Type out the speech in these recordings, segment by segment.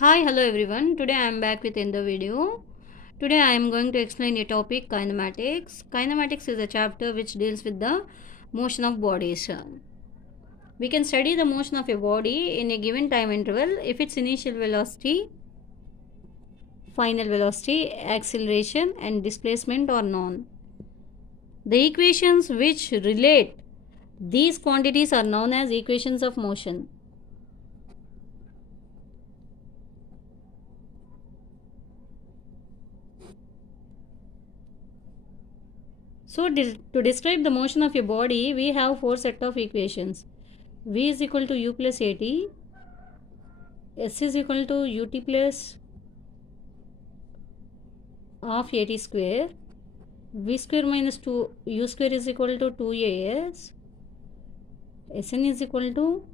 Hi, hello everyone. Today I am back with another video. Today I am going to explain a topic kinematics. Kinematics is a chapter which deals with the motion of bodies. We can study the motion of a body in a given time interval if its initial velocity, final velocity, acceleration and displacement are known. The equations which relate these quantities are known as equations of motion. So to describe the motion of a body, we have four set of equations. V is equal to u plus at, S is equal to ut plus half at square, v square minus 2 u square is equal to 2as, Sn is equal to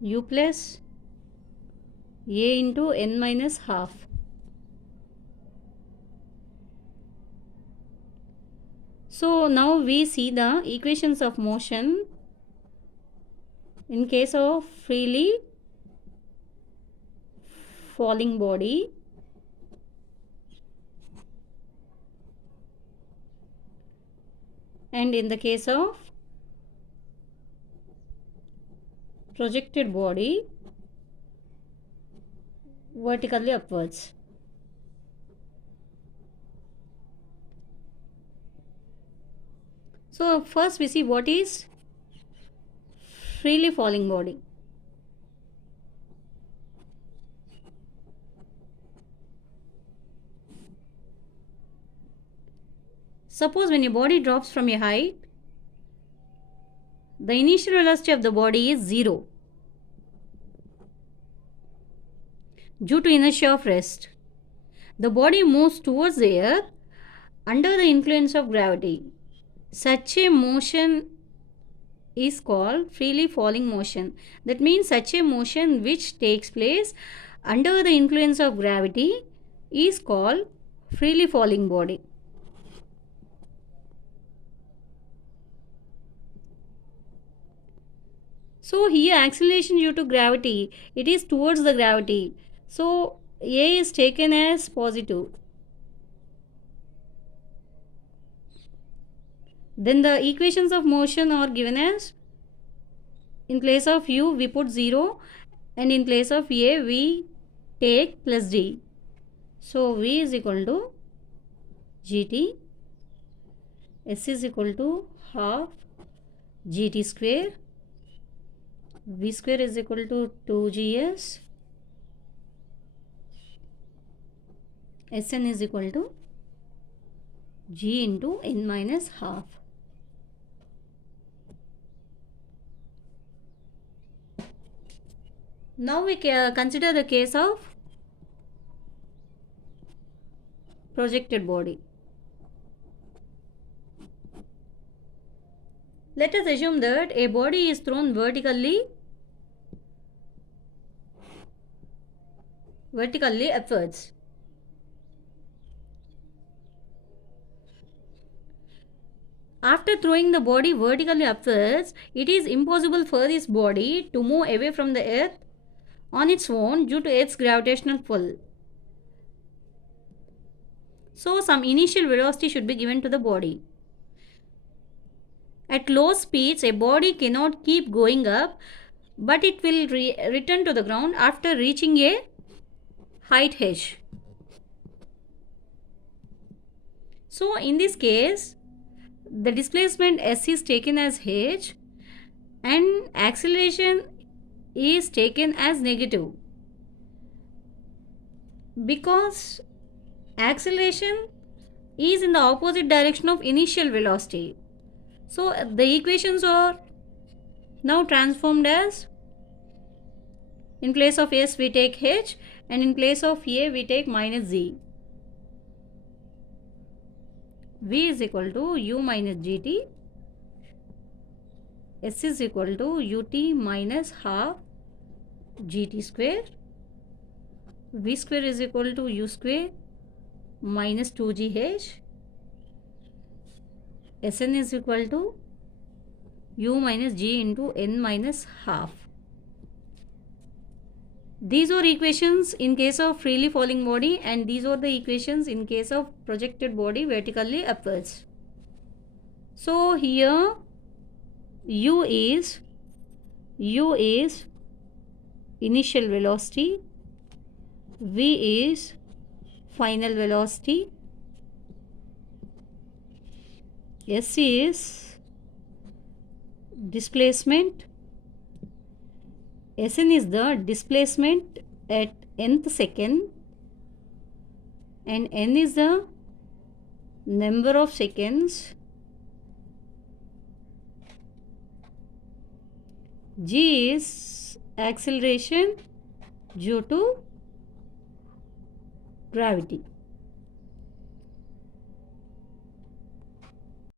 u plus a into n minus half. So now we see the equations of motion in case of freely falling body and in the case of projected body vertically upwards. So first we see what is freely falling body. Suppose when a body drops from a height, the initial velocity of the body is 0 due to inertia of rest. The body moves towards the air under the influence of gravity. Such a motion is called freely falling motion. That means such a motion which takes place under the influence of gravity is called freely falling body. So here acceleration due to gravity, it is towards the gravity. So A is taken as positive. Then the equations of motion are given as, in place of u we put 0 and in place of a we take plus d. So v is equal to gt, s is equal to half gt square, v square is equal to 2gs, Sn is equal to g into n minus half. Now we consider the case of projected body. Let us assume that a body is thrown vertically upwards. After throwing the body vertically upwards, it is impossible for this body to move away from the earth on its own due to Earth's gravitational pull. So some initial velocity should be given to the body. At low speeds, a body cannot keep going up, but it will return to the ground after reaching a height h. So in this case, the displacement s is taken as h and acceleration is taken as negative, because acceleration is in the opposite direction of initial velocity. So the equations are now transformed as, in place of s we take h and in place of a we take minus z. V is equal to u minus gt, s is equal to ut minus half gt square, v square is equal to u square minus 2gh, Sn is equal to u minus g into n minus half. These are equations in case of freely falling body, and these are the equations in case of projected body vertically upwards. So here u is initial velocity, v is final velocity, s is displacement, Sn is the displacement at nth second, and n is the number of seconds. G is acceleration due to gravity.